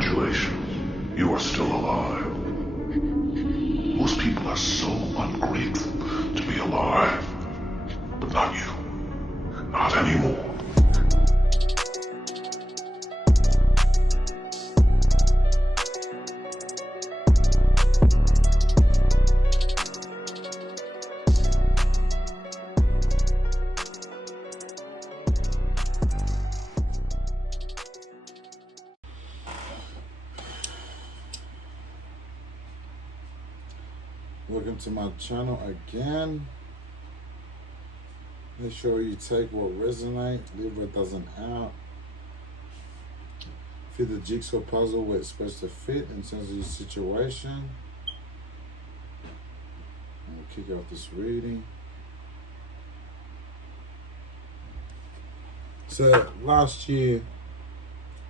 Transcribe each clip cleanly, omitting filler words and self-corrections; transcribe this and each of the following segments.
Congratulations, you are still alive. Most people are so ungrateful to be alive, but not you. Not anymore. Welcome to my channel again. Make sure you take what resonates, leave what doesn't out. Fit the jigsaw puzzle where it's supposed to fit in terms of your situation. We'll kick off this reading. So last year,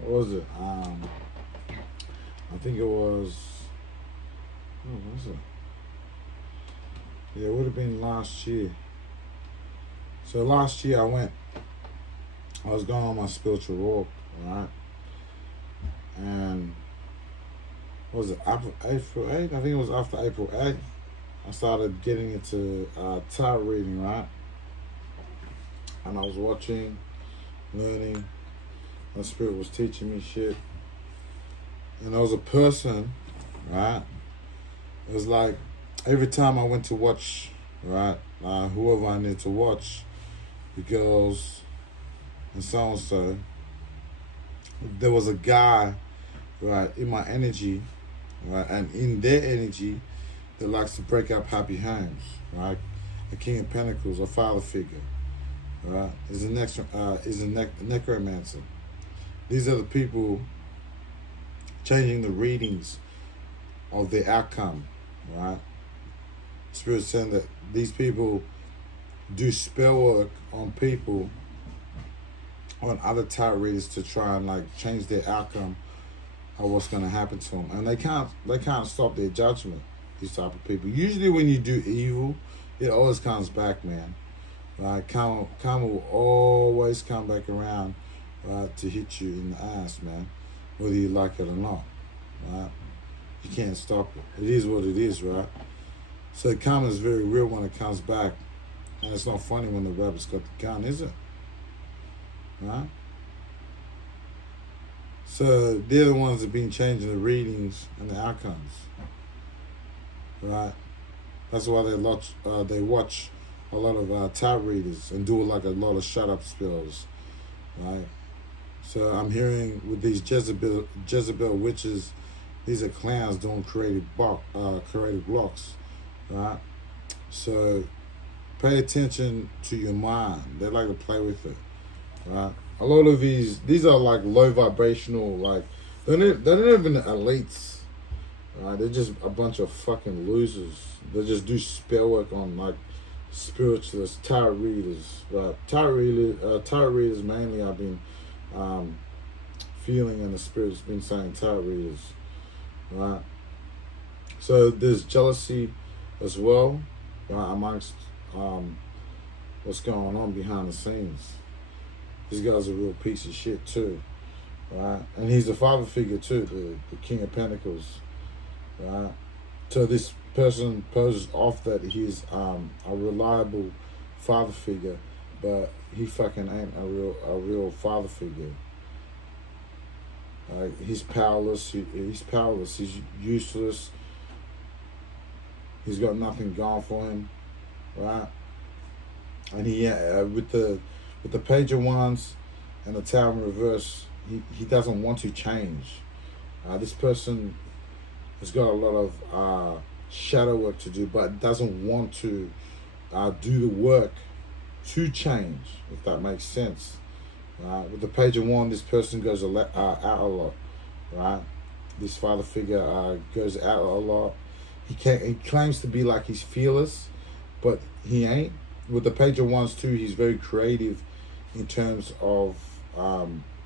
what was it? I think it was. What was it? Yeah, it would have been last year. So last year I was going on my spiritual walk, right? And what was it, April 8th? I think it was after April 8th. I started getting into tarot reading, right? And I was watching, learning. The spirit was teaching me shit. And there was a person, right? It was like, every time I went to watch, right, whoever I need to watch, the girls and so, there was a guy, right, in my energy, right, and in their energy, that likes to break up happy homes, right? A King of Pentacles, a father figure, right? Is a necromancer. These are the people changing the readings of the outcome, right? Spirit saying that these people do spell work on people, on other tarot readers, to try and like change their outcome of what's going to happen to them, and they can't stop their judgment. These type of people. Usually, when you do evil, it always comes back, man. Right? Karma will always come back around, right, to hit you in the ass, man, whether you like it or not. Right? You can't stop it. It is what it is, right? So karma is very real when it comes back. And it's not funny when the rabbit's got the gun, is it? Right? So they're the ones that have been changing the readings and the outcomes. Right? That's why they watch a lot of tarot readers and do like a lot of shut up spells. Right? So I'm hearing with these Jezebel witches, these are clowns doing creative blocks. Right? So pay attention to your mind. They like to play with it. Right? A lot of these are like low vibrational, like they're not even elites. Right? They're just a bunch of fucking losers. They just do spell work on like spiritualists, tarot readers. Right? Tarot readers mainly I've been feeling, and the spirit's been saying tarot readers. Right? So there's jealousy as well, right, amongst what's going on behind the scenes. This guy's a real piece of shit too, right? And he's a father figure too, the King of Pentacles, right? So this person poses off that he's a reliable father figure, but he fucking ain't a real father figure. He's powerless. He's powerless. He's useless. He's got nothing going for him, right? And he with the Page of Wands and the Tower in reverse, he doesn't want to change. This person has got a lot of shadow work to do, but doesn't want to do the work to change, if that makes sense. With the Page of Wands, this person goes out a lot, right? This father figure goes out a lot. He claims to be like he's fearless, but he ain't. With the Page of Wands too, he's very creative in terms of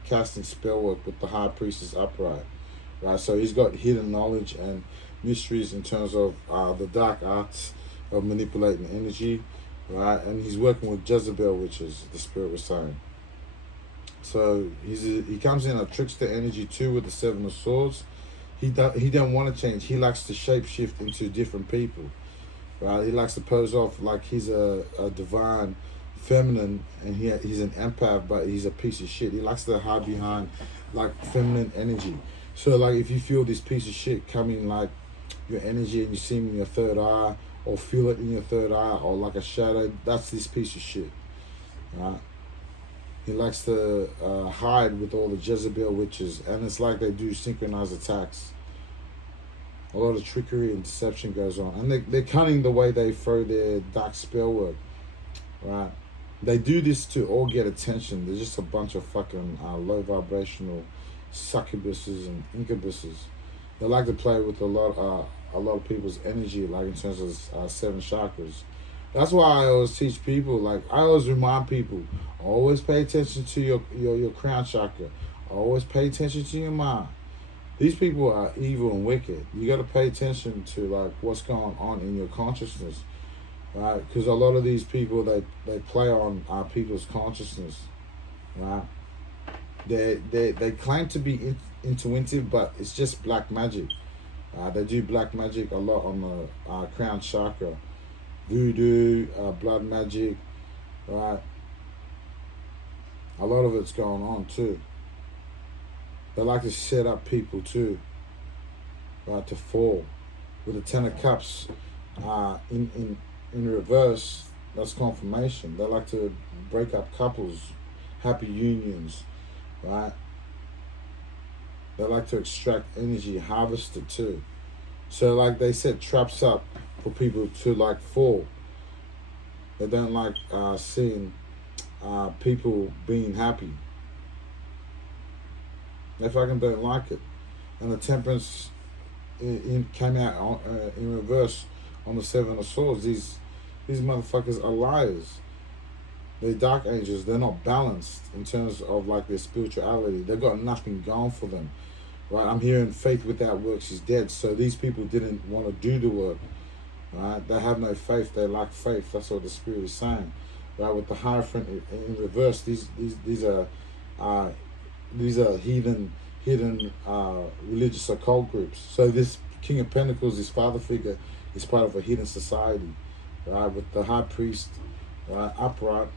casting spell work with the High Priestess upright, right? So he's got hidden knowledge and mysteries in terms of the dark arts of manipulating energy, right? And he's working with Jezebel witches, the spirit was saying, So he comes in a trickster energy too with the Seven of Swords. He don't want to change. He likes to shapeshift into different people. Right? He likes to pose off like he's a divine feminine, and he's an empath, but he's a piece of shit. He likes to hide behind like feminine energy. So like if you feel this piece of shit coming like your energy and you see him in your third eye, or feel it in your third eye, or like a shadow, that's this piece of shit. Right? He likes to hide with all the Jezebel witches, and it's like they do synchronized attacks. A lot of trickery and deception goes on, and they're cunning the way they throw their dark spell work. Right? They do this to all get attention. They're just a bunch of fucking low vibrational succubuses and incubuses. They like to play with a lot of people's energy, like in terms of 7 chakras. That's why I always teach people, like I always remind people, always pay attention to your crown chakra. Always pay attention to your mind. These people are evil and wicked. You got to pay attention to like what's going on in your consciousness, right? Because a lot of these people they play on people's consciousness, right? They claim to be intuitive, but it's just black magic. They do black magic a lot on the crown chakra. Voodoo, blood magic, right? A lot of it's going on too. They like to set up people too, right, to fall. With the 10 of Cups in reverse, that's confirmation. They like to break up couples, happy unions, right? They like to extract energy, harvest it too. So like they set traps up for people to like fall. They don't like seeing people being happy. They fucking don't like it. And the Temperance came out in reverse on the 7 of Swords. These motherfuckers are liars. They're dark angels. They're not balanced in terms of like their spirituality. They've got nothing going for them. Right? I'm hearing faith without works is dead. So these people didn't want to do the work. Right? They have no faith. They lack faith. That's what the Spirit is saying. Right? With the Hierophant in reverse, these are heathen religious occult groups. So this King of Pentacles, this father figure, is part of a hidden society. Right? With the High Priest upright,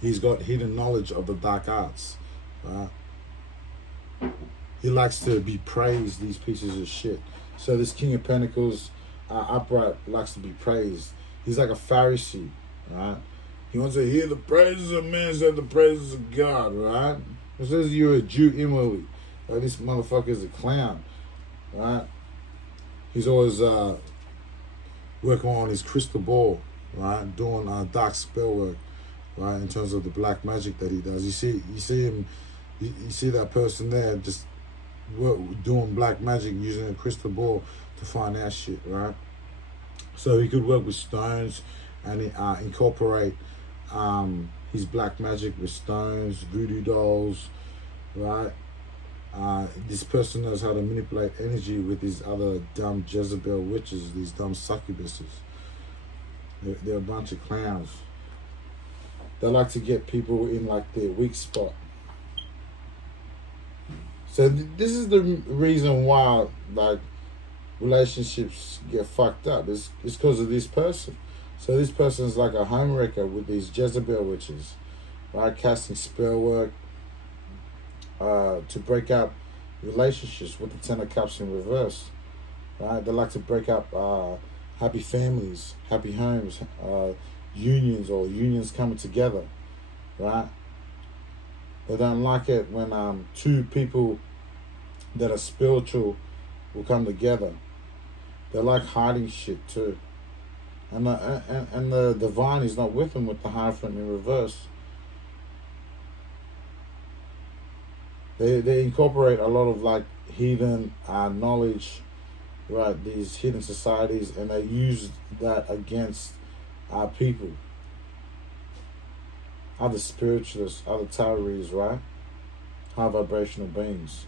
he's got hidden knowledge of the dark arts. Right? He likes to be praised, these pieces of shit. So this King of Pentacles upright likes to be praised. He's like a Pharisee, right? He wants to hear the praises of men instead of the praises of God, right? It says you're a Jew inwardly. Like, this motherfucker is a clown, right? He's always working on his crystal ball, right? Doing dark spell work, right? In terms of the black magic that he does. You see him, you see that person there just doing black magic using a crystal ball to find out shit, right? So he could work with stones and incorporate his black magic with stones, voodoo dolls, right? This person knows how to manipulate energy with these other dumb Jezebel witches, these dumb succubuses. They're a bunch of clowns. They like to get people in like their weak spot. So this is the reason why like relationships get fucked up. It's because of this person. So this person is like a homewrecker with these Jezebel witches, right? Casting spell work to break up relationships with the 10 of Cups in reverse, right? They like to break up happy families, happy homes, unions or unions coming together, right? They don't like it when two people that are spiritual will come together. They like hiding shit too. And the divine is not with them with the Hierophant in reverse. They incorporate a lot of like heathen knowledge, right? These hidden societies, and they use that against our people. Other spiritualists, other tarot readers, right? High vibrational beings.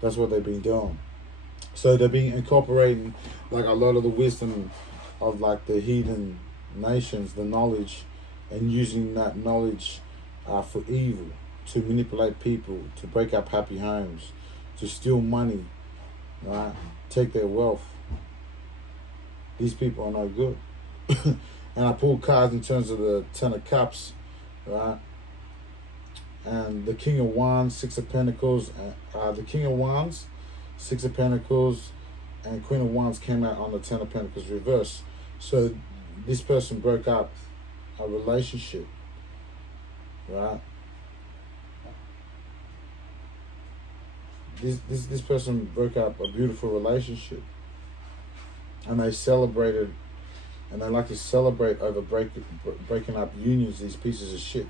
That's what they've been doing. So they've been incorporating like a lot of the wisdom of like the heathen nations, the knowledge, and using that knowledge for evil. to manipulate people, to break up happy homes, to steal money, right? Take their wealth. These people are no good. And I pulled cards in terms of the Ten of Cups, right? And the King of Wands, Six of Pentacles, the King of Wands, Six of Pentacles, and Queen of Wands came out on the Ten of Pentacles reverse. So this person broke up a relationship, right? This person broke up a beautiful relationship, and they celebrated, and they like to celebrate over breaking up unions. These pieces of shit.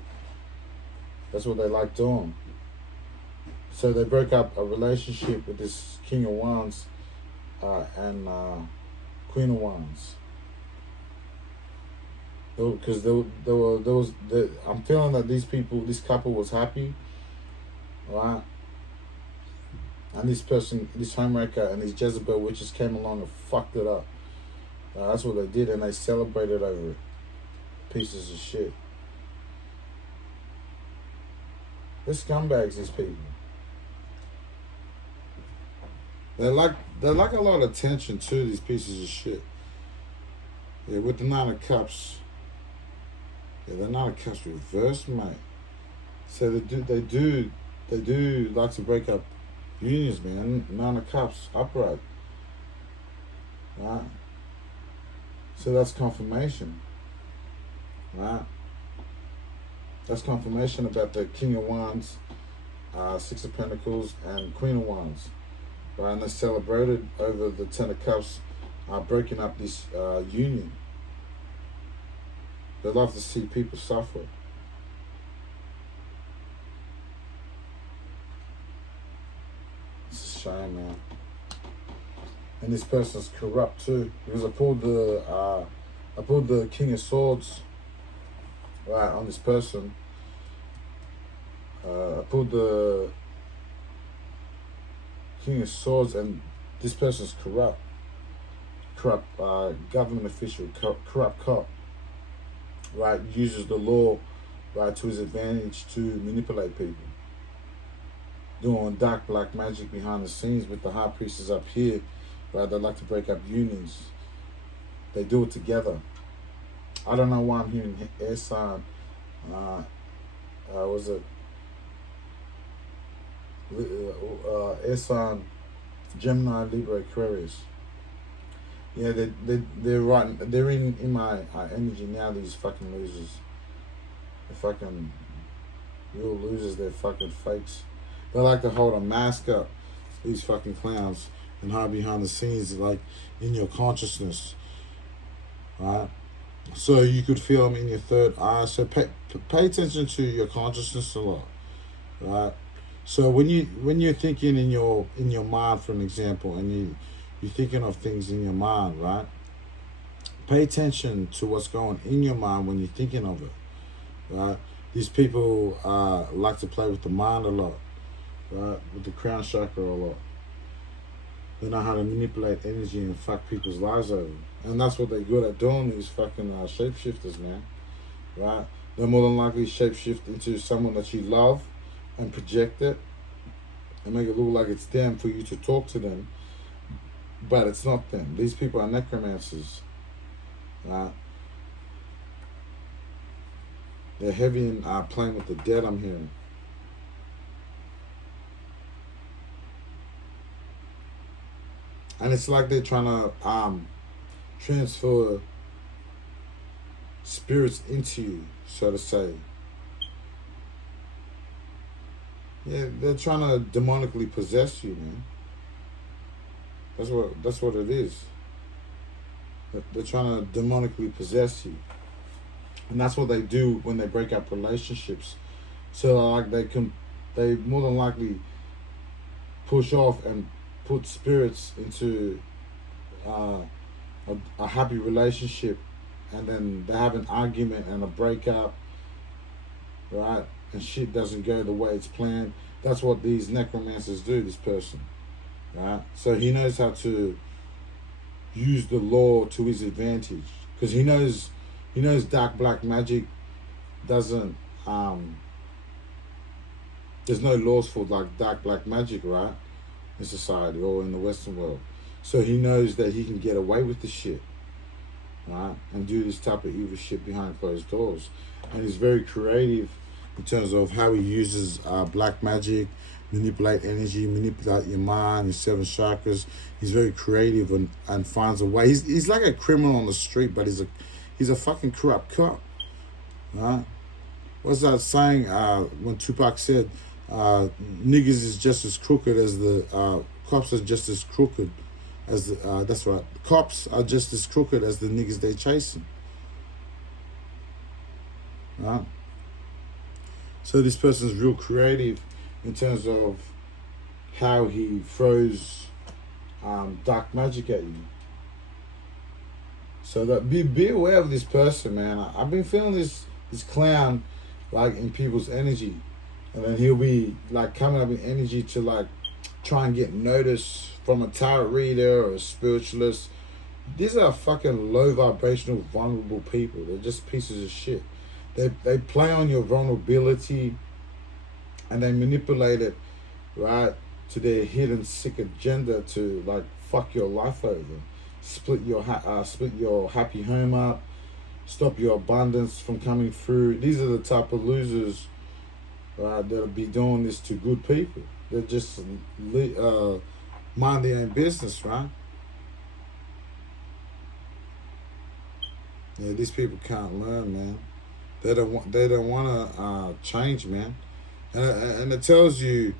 That's what they like doing. So they broke up a relationship with this King of Wands and Queen of Wands. Because I'm feeling that this couple was happy, right? And this person, this homewrecker and these Jezebel witches came along and fucked it up. That's what they did, and they celebrated over it. Pieces of shit. They're scumbags, these people. They like a lot of attention too, these pieces of shit. Yeah, with the Nine of Cups. Yeah, the Nine of Cups reversed, mate. So they do like to break up unions, man. Nine of Cups, upright. Right? So that's confirmation. Right? That's confirmation about the King of Wands, Six of Pentacles, and Queen of Wands. Right? And they celebrated over the Ten of Cups, breaking up this union. They love to see people suffer. It's a shame, man. And this person's corrupt too, because I pulled the King of Swords, right, on this person. I pulled the King of Swords, and this person's corrupt. Corrupt government official, corrupt cop. Right, uses the law, right, to his advantage to manipulate people. Doing dark black magic behind the scenes with the high priestess up here, right? They like to break up unions. They do it together. I don't know why I'm hearing air sign. Was it air sign? Gemini, Libra, Aquarius. Yeah, they're right. They're in my energy now. These fucking losers. They're fucking real losers. They're fucking fakes. They like to hold a mask up. These fucking clowns, and hide behind the scenes, like in your consciousness. Right. So you could feel them in your third eye. So pay attention to your consciousness a lot. Right. So when you're thinking in your mind, for an example, and you're thinking of things in your mind, right? Pay attention to what's going in your mind when you're thinking of it, right? These people like to play with the mind a lot, right? With the crown chakra a lot. They know how to manipulate energy and fuck people's lives over. And that's what they're good at doing, these fucking shapeshifters, man, right? They're more than likely shapeshift into someone that you love and project it and make it look like it's them for you to talk to them. But it's not them. These people are necromancers. Right? They're heavy in playing with the dead, I'm hearing. And it's like they're trying to transfer spirits into you, so to say. Yeah, they're trying to demonically possess you, man. That's what it is. They're trying to demonically possess you, and that's what they do when they break up relationships. So like they more than likely push off and put spirits into a happy relationship, and then they have an argument and a breakup, right? And shit doesn't go the way it's planned. That's what these necromancers do. This person. Right? So he knows how to use the law to his advantage, because he knows dark black magic doesn't there's no laws for like dark black magic, right? In society or in the Western world. So he knows that he can get away with the shit, right? And do this type of evil shit behind closed doors. And he's very creative in terms of how he uses black magic, manipulate energy, manipulate your mind, your seven chakras. He's very creative and finds a way. He's like a criminal on the street, but he's a fucking corrupt cop, right? What's that saying when Tupac said, niggas is just as crooked as the cops are just as crooked as the, that's right. Cops are just as crooked as the niggas they chasing. Right? So this person's real creative in terms of how he throws dark magic at you. So that be aware of this person, man. I've been feeling this clown like in people's energy, and then he'll be like coming up in energy to like try and get notice from a tarot reader or a spiritualist. These are fucking low vibrational, vulnerable people. They're just pieces of shit. They play on your vulnerability and they manipulate it, right, to their hidden sick agenda to like fuck your life over, split your happy home up, stop your abundance from coming through. These are the type of losers, right, that'll be doing this to good people. They're just mind their own business, right? Yeah, these people can't learn, man. They don't want to change, man. And it tells you,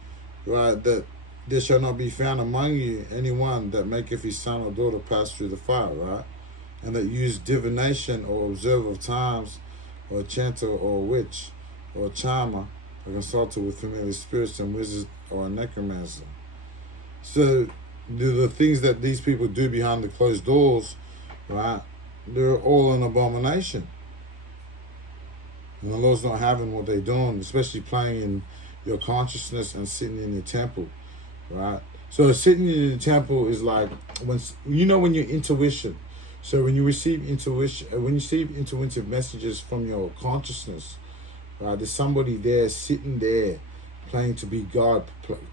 right, that there shall not be found among you anyone that maketh his son or daughter pass through the fire, right? And that use divination or observer of times, or a chanter or a witch, or a charmer, a consulter with familiar spirits and wizards, or a necromancer. So the things that these people do behind the closed doors, right, they're all an abomination. And the Lord's not having what they're doing, especially playing in your consciousness and sitting in your temple, right? So sitting in the temple is like when your intuition. So when you receive intuitive messages from your consciousness, right? There's somebody there sitting there, playing to be God,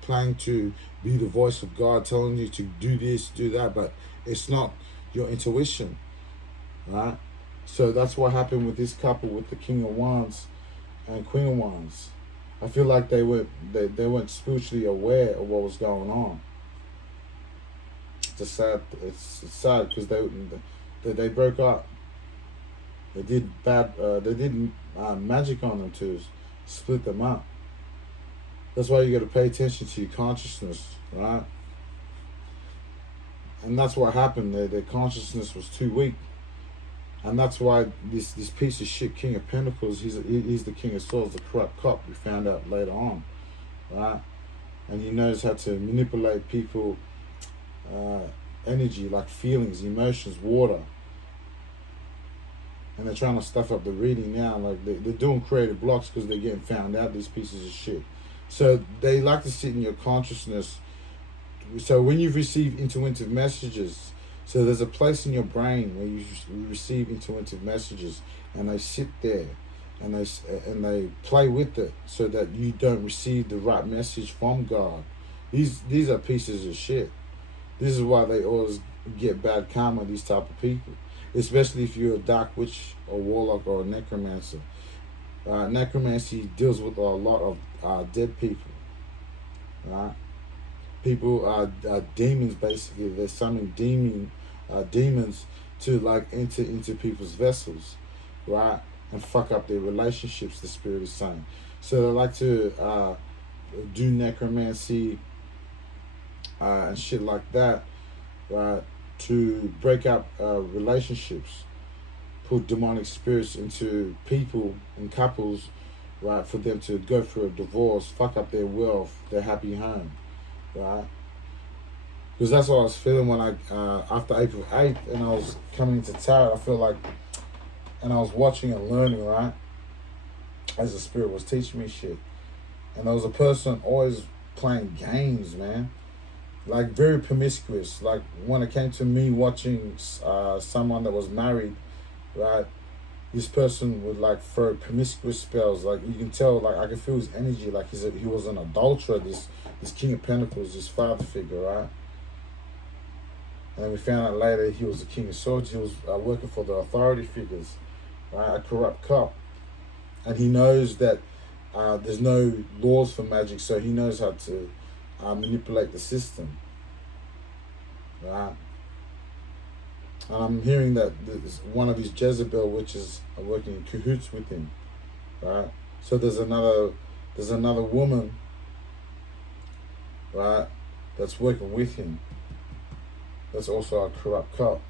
playing to be the voice of God, telling you to do this, do that, but it's not your intuition, right? So that's what happened with this couple, with the King of Wands and Queen of Wands. I feel like they weren't spiritually aware of what was going on. It's sad because they broke up. They did magic on them to split them up. That's why you got to pay attention to your consciousness, right? And that's what happened. Their consciousness was too weak. And that's why this piece of shit King of Pentacles, he's the King of Swords, the corrupt cop, we found out later on, right? And he knows how to manipulate people, energy, like feelings, emotions, water. And they're trying to stuff up the reading now, like they're doing creative blocks because they're getting found out, these pieces of shit. So they like to sit in your consciousness. So when you've received intuitive messages, so there's a place in your brain where you receive intuitive messages, and they sit there, and they play with it, so that you don't receive the right message from God. These are pieces of shit. This is why they always get bad karma. These type of people, especially if you're a dark witch or warlock or a necromancer. Necromancy deals with a lot of dead people. Right? People are demons. Basically, they're summoning demons to like enter into people's vessels, right, and fuck up their relationships. The spirit is saying. So they like to do necromancy and shit like that, right, to break up relationships, put demonic spirits into people and couples, right, for them to go through a divorce, fuck up their wealth, their happy home, right? Because that's what I was feeling when I, after April 8th, and I was coming into tarot, I feel like, and I was watching and learning, right, as the spirit was teaching me shit. And there was a person always playing games, man, like very promiscuous. Like when it came to me watching someone that was married, right, this person would like throw promiscuous spells. Like you can tell, like I can feel his energy. Like he was an adulterer. This King of Pentacles, this father figure, right? And then we found out later he was the King of Swords. He was working for the authority figures, right? A corrupt cop, and he knows that there's no laws for magic, so he knows how to manipulate the system, right? And I'm hearing that one of his Jezebel witches are working in cahoots with him, right? So there's another woman, right, that's working with him. That's also a corrupt cop,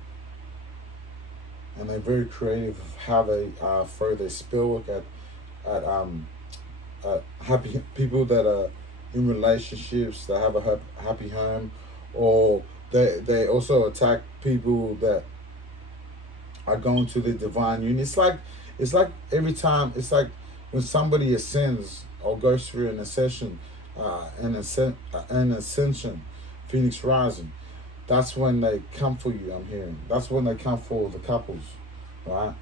and they're very creative of how they throw their spell work at happy people that are in relationships, that have a happy home, or they also attack people that are going to the divine union. It's like every time, it's like when somebody ascends or goes through an ascension, an ascension, Phoenix rising. That's when they come for you. I'm hearing. That's when they come for the couples, right?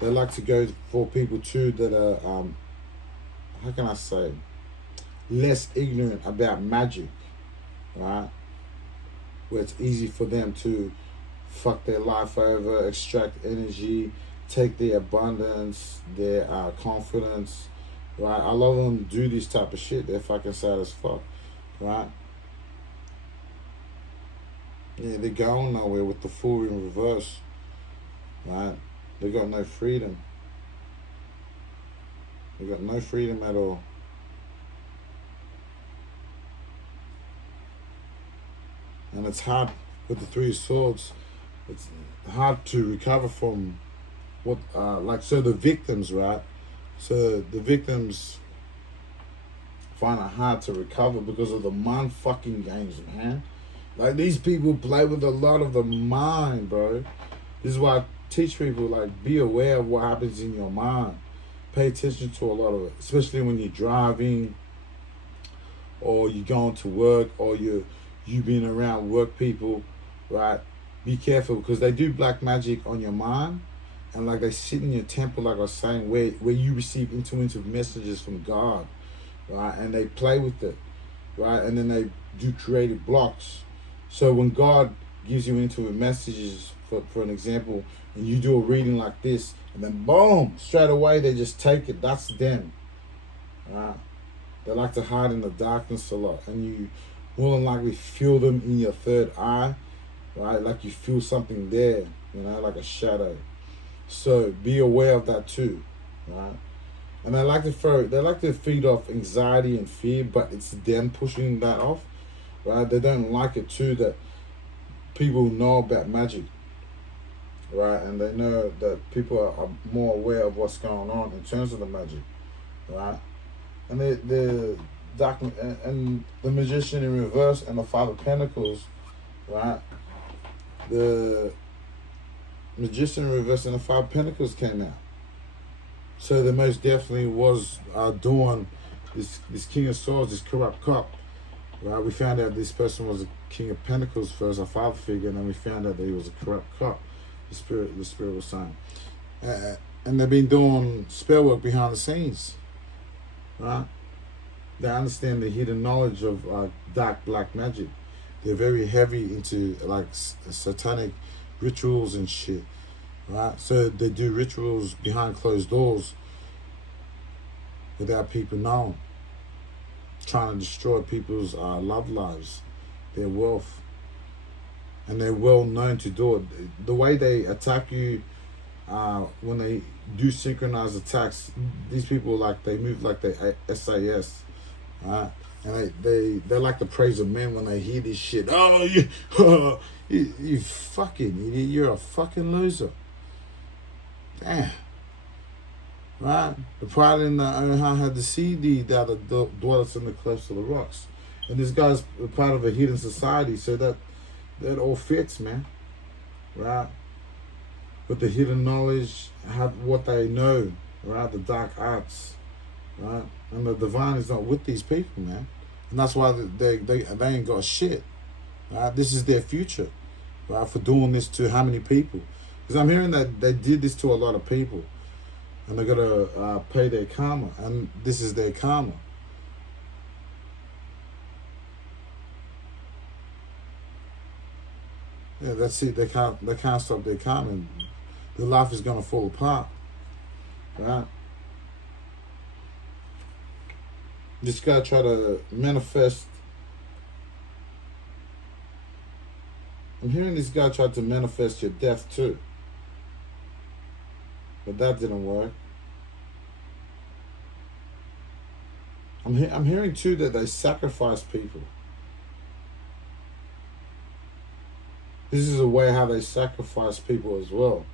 They like to go for people too that are, how can I say, less ignorant about magic, right? Where it's easy for them to fuck their life over, extract energy, take their abundance, their confidence, right? A lot of them do this type of shit. They're fucking sad as fuck, right? Yeah, they're going nowhere with the Fool in reverse, right? They got no freedom. They got no freedom at all. And it's hard with the Three of Swords. It's hard to recover from what, so the victims, right? So the victims find it hard to recover because of the mind fucking games, man. Like, these people play with a lot of the mind, bro. This is why I teach people, like, be aware of what happens in your mind. Pay attention to a lot of it, especially when you're driving, or you're going to work, or you being around work people, right? Be careful, because they do black magic on your mind, and like they sit in your temple, like I was saying, where you receive intuitive messages from God, right? And they play with it, right? And then they do creative blocks. So when God gives you intuitive messages, for an example, and you do a reading like this, and then boom, straight away they just take it. That's them, right? They like to hide in the darkness a lot, and you more than likely feel them in your third eye, right? Like you feel something there, like a shadow. So be aware of that too, right? And they like to feed off anxiety and fear, but it's them pushing that off, right? They don't like it too that people know about magic, right? And they know that people are more aware of what's going on in terms of the magic, right? And the dark and the Magician in reverse and the Five of Pentacles, right? The Magician in reverse and the Five of Pentacles came out. So there most definitely was doing this King of Swords, this corrupt cop, right? We found out this person was a King of Pentacles first, a father figure, and then we found out that he was a corrupt cop. The spirit was saying, and they've been doing spell work behind the scenes, right? They understand the hidden knowledge of dark black magic. They're very heavy into like satanic rituals and shit, right? So they do rituals behind closed doors without people knowing, trying to destroy people's love lives, their wealth. And they're well known to do it. The way they attack you, when they do synchronized attacks, these people, like, they move like they SAS, right? And they like to praise a man when they hear this shit. Oh, you fucking idiot! You're a fucking loser. Damn. Right? The pride in the own heart had the CD that dwelleth in the clefts of the rocks. And this guy's part of a hidden society, so that all fits, man. Right? With the hidden knowledge, what they know, right? The dark arts, right? And the divine is not with these people, man. And that's why they ain't got shit, right? This is their future, right? For doing this to how many people? Because I'm hearing that they did this to a lot of people, and they're gonna pay their karma, and this is their karma. Yeah, that's it. They can't stop their karma. And their life is gonna fall apart, right? This guy try to manifest. I'm hearing this guy try to manifest your death too, but that didn't work. I'm hearing too that they sacrifice people. This is a way how they sacrifice people as well.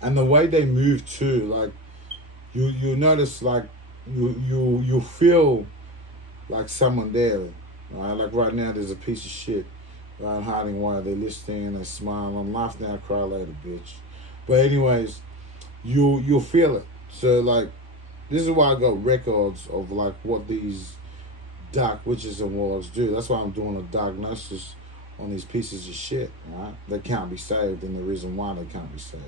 And the way they move too, like you notice, like you feel like someone there, right? Like right now there's a piece of shit, right, hiding while they're listening, they smile, I'm laugh now, cry later, bitch. But anyways, you'll feel it. So like this is why I got records of like what these dark witches and warlocks do. That's why I'm doing a diagnosis on these pieces of shit, right? They can't be saved, and the reason why they can't be saved,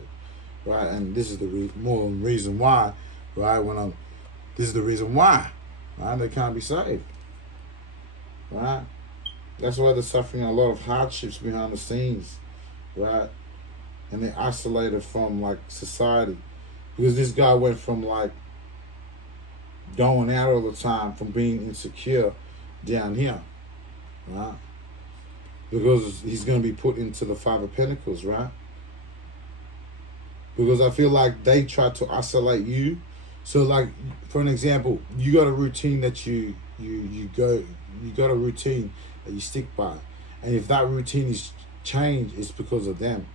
right? And this is the more reason why, right? This is the reason why, right? They can't be saved, right? That's why they're suffering a lot of hardships behind the scenes, right? And they're isolated from like society, because this guy went from like going out all the time, from being insecure down here, right? Because he's going to be put into the Five of Pentacles, right? Because I feel like they try to isolate you. So like, for an example, you got a routine that you got a routine that you stick by. And if that routine is changed, it's because of them,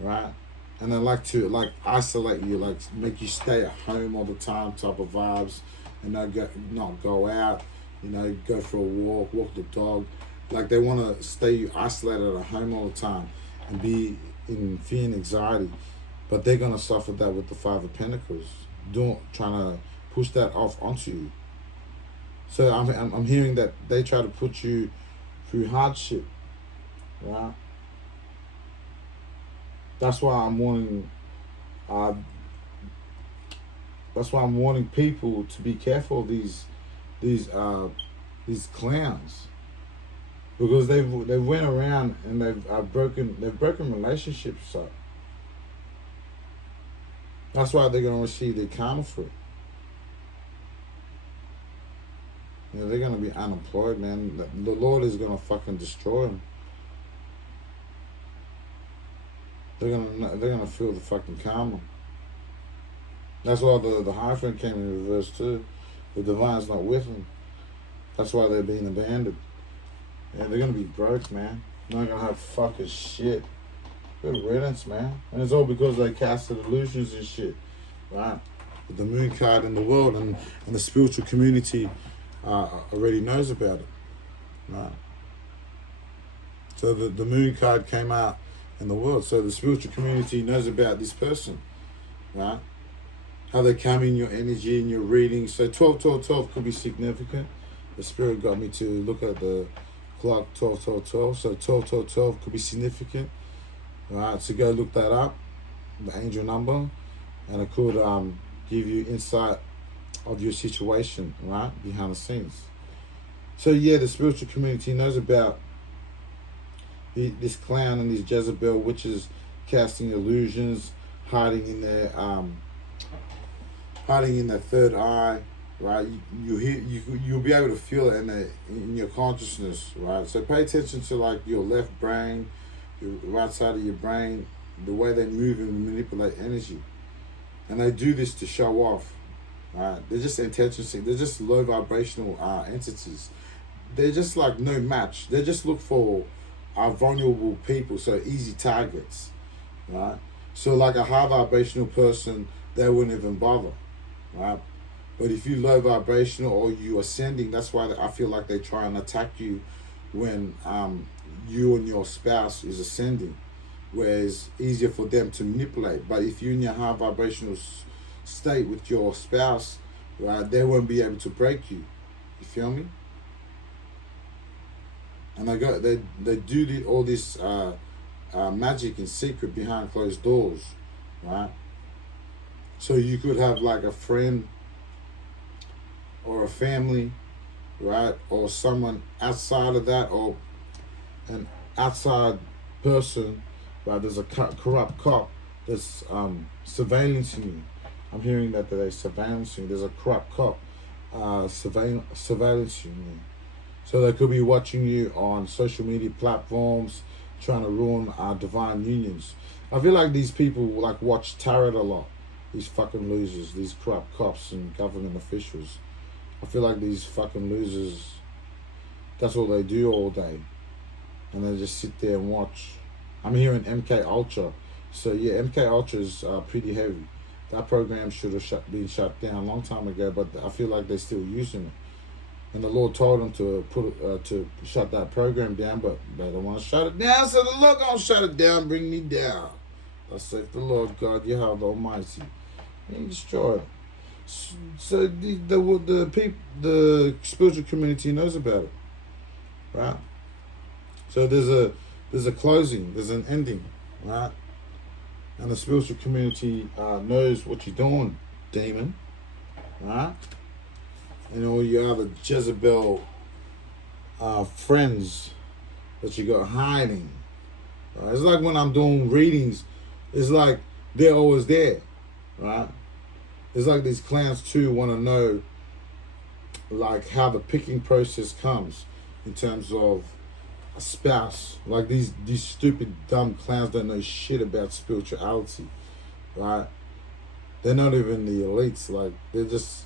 right? And they like to like isolate you, like make you stay at home all the time type of vibes, and not go out, go for a walk the dog. Like they want to stay isolated at home all the time and be in fear and anxiety. But they're going to suffer that with the Five of Pentacles, trying to push that off onto you. So I'm hearing that they try to put you through hardship, right? That's why I'm warning. That's why I'm warning people to be careful of these clowns, because they went around and they've broken relationships up. That's why they're gonna receive their karma for it. They're gonna be unemployed, man. The Lord is gonna fucking destroy them. They're gonna feel the fucking karma. That's why the Hierophant came in reverse too. The Divine's not with them. That's why they're being abandoned. Yeah, they're gonna be broke, man. They're not gonna have fucking shit. Good riddance, man. And it's all because they casted illusions and shit, right? With the moon card in the world, and the spiritual community already knows about it, right? So the moon card came out in the world, so the spiritual community knows about this person, right? How they come in your energy and your reading. So 12, 12, 12 could be significant. The spirit got me to look at the clock, 12, 12, 12. So 12, 12, 12 could be significant. Right, so go look that up, the angel number, and it could give you insight of your situation, right, behind the scenes. So yeah, the spiritual community knows about this clown and these Jezebel witches casting illusions, hiding in their third eye, right? You'll be able to feel it in your consciousness, right? So pay attention to like your left brain, the right side of your brain, the way they move and manipulate energy. And they do this to show off, right? They're just intention seeking. They're just low vibrational entities. They're just like no match. They just look for vulnerable people, so easy targets, right? So like a high vibrational person, they wouldn't even bother, right? But if you low vibrational or you ascending, that's why I feel like they try and attack you when you and your spouse is ascending, where it's easier for them to manipulate. But if you're in your high vibrational state with your spouse, right, they won't be able to break you. You feel me? and they do all this magic in secret behind closed doors, right? So you could have like a friend or a family, right, or someone outside of that, or an outside person, right? There's a corrupt cop that's surveillancing you. I'm hearing that they're surveillancing you. There's a corrupt cop surveillancing you. So they could be watching you on social media platforms, trying to ruin our divine unions. I feel like these people like watch tarot a lot. These fucking losers, these corrupt cops and government officials. I feel like these fucking losers, that's all they do all day. And they just sit there and watch. I'm hearing MK Ultra. So yeah, MK Ultra is pretty heavy. That program should have been shut down a long time ago, but I feel like they're still using it. And the Lord told them to shut that program down, but they don't want to shut it down. So the Lord gonna shut it down, bring me down. Thus saith the Lord God, Yahweh the Almighty. And destroy it. So the spiritual community knows about it, right? So there's a closing, there's an ending, right? And the spiritual community knows what you're doing, demon, right? And all your other Jezebel friends that you got hiding. Right? It's like when I'm doing readings, it's like they're always there, right? It's like these clans too want to know like how the picking process comes in terms of a spouse. Like these stupid dumb clowns don't know shit about spirituality, right? They're not even the elites. Like they're just,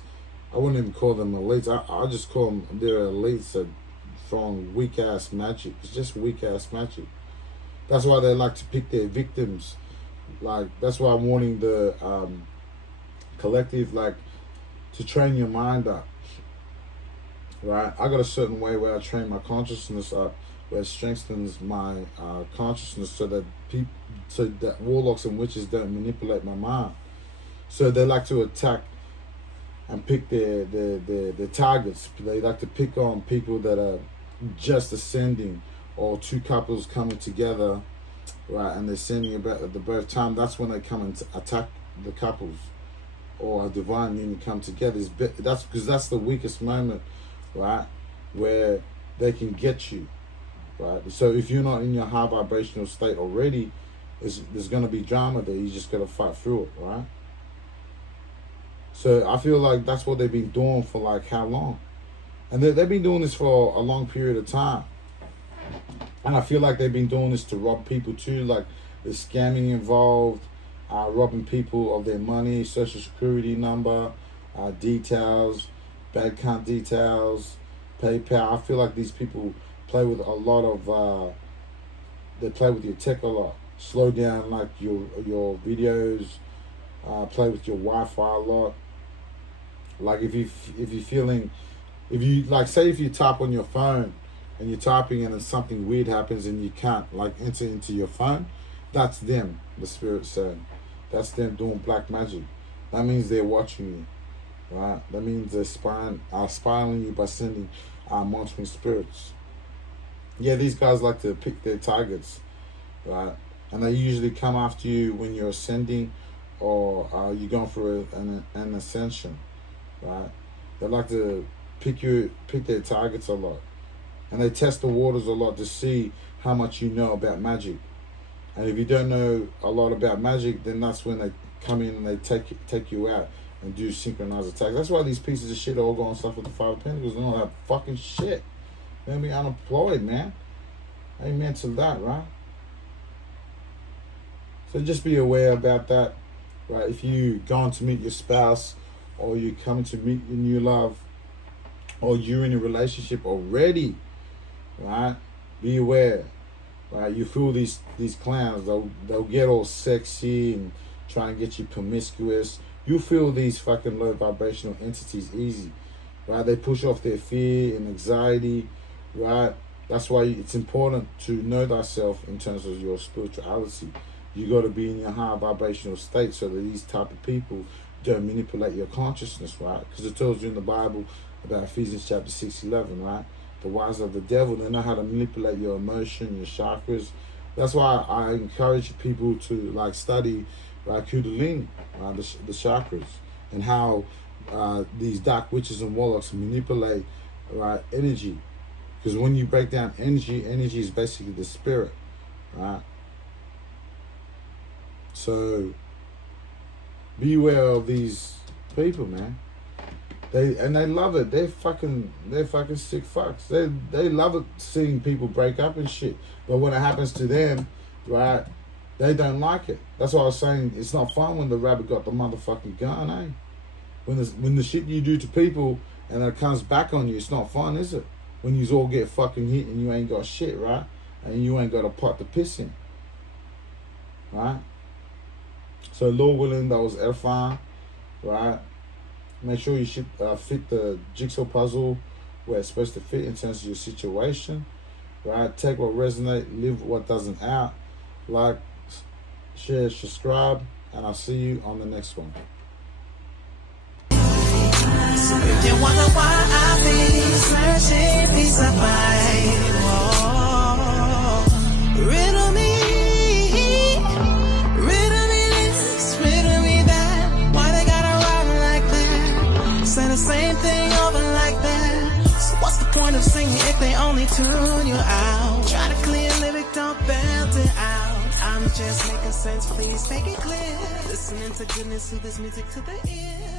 I wouldn't even call them elites. I just call them, they're elites that throwing weak ass magic. It's just weak ass magic. That's why they like to pick their victims. Like that's why I'm warning the collective, like, to train your mind up. Right? I got a certain way where I train my consciousness up, where it strengthens my consciousness so that warlocks and witches don't manipulate my mind. So they like to attack and pick their targets. They like to pick on people that are just ascending, or two couples coming together, right, and they're sending about at the birth time. That's when they come and attack the couples, or a divine union come together. That's because that's the weakest moment, right, where they can get you, right. So if you're not in your high vibrational state already, there's going to be drama there. You just got to fight through it, right. So I feel like that's what they've been doing for like how long? And they've been doing this for a long period of time. And I feel like they've been doing this to rob people too. Like there's scamming involved, robbing people of their money, social security number, details, bank account details, PayPal. I feel like these people play with a lot of, they play with your tech a lot. Slow down like your videos, play with your Wi-Fi a lot. Like if you're feeling, if you like, say if you type on your phone and you're typing and then something weird happens and you can't like enter into your phone, that's them, the spirit saying. That's them doing black magic. That means they're watching you, right? That means they're spying on you by sending monitoring spirits. Yeah, these guys like to pick their targets, right? And they usually come after you when you're ascending or you're going for an ascension, right? They like to pick their targets a lot. And they test the waters a lot to see how much you know about magic. And if you don't know a lot about magic, then that's when they come in and they take you out and do synchronized attacks. That's why these pieces of shit all go and stuff with the Five of Pentacles. They don't have fucking shit. They'll be unemployed, man. Amen to that, right? So just be aware about that, right? If you going to meet your spouse, or you come to meet your new love, or you're in a relationship already, right? Be aware, right? You feel these clowns, they'll get all sexy and try and get you promiscuous. You feel these fucking low vibrational entities easy, right? They push off their fear and anxiety, right? That's why it's important to know thyself in terms of your spirituality. You got to be in your high vibrational state so that these type of people don't manipulate your consciousness, right? Because it tells you in the Bible about Ephesians chapter 6:11, right? the wiles of the devil. They know how to manipulate your emotion, your chakras. That's why I encourage people to like study Kundalini, the chakras, and how these dark witches and warlocks manipulate energy. Because when you break down energy, energy is basically the spirit, right? So beware of these people, man. They love it. They're fucking sick fucks. They love it seeing people break up and shit. But when it happens to them, right, they don't like it. That's why I was saying it's not fun when the rabbit got the motherfucking gun, eh? When the shit you do to people and it comes back on you, it's not fun, is it? When you all get fucking hit and you ain't got shit, right? And you ain't got a pot to piss in, right? So Lord willing, that was edifying, right? Make sure you should fit the jigsaw puzzle where it's supposed to fit in terms of your situation, right? Take what resonates, leave what doesn't out. Like, share, subscribe, and I'll see you on the next one. You wonder why I be searching peace of mind. Riddle me this, riddle me that. Why they gotta rhyme like that? Say the same thing over like that. So what's the point of singing if they only tune you out? Try to clear lyric, don't belt it out. I'm just making sense, please make it clear. Listening to goodness, to this music to the ear.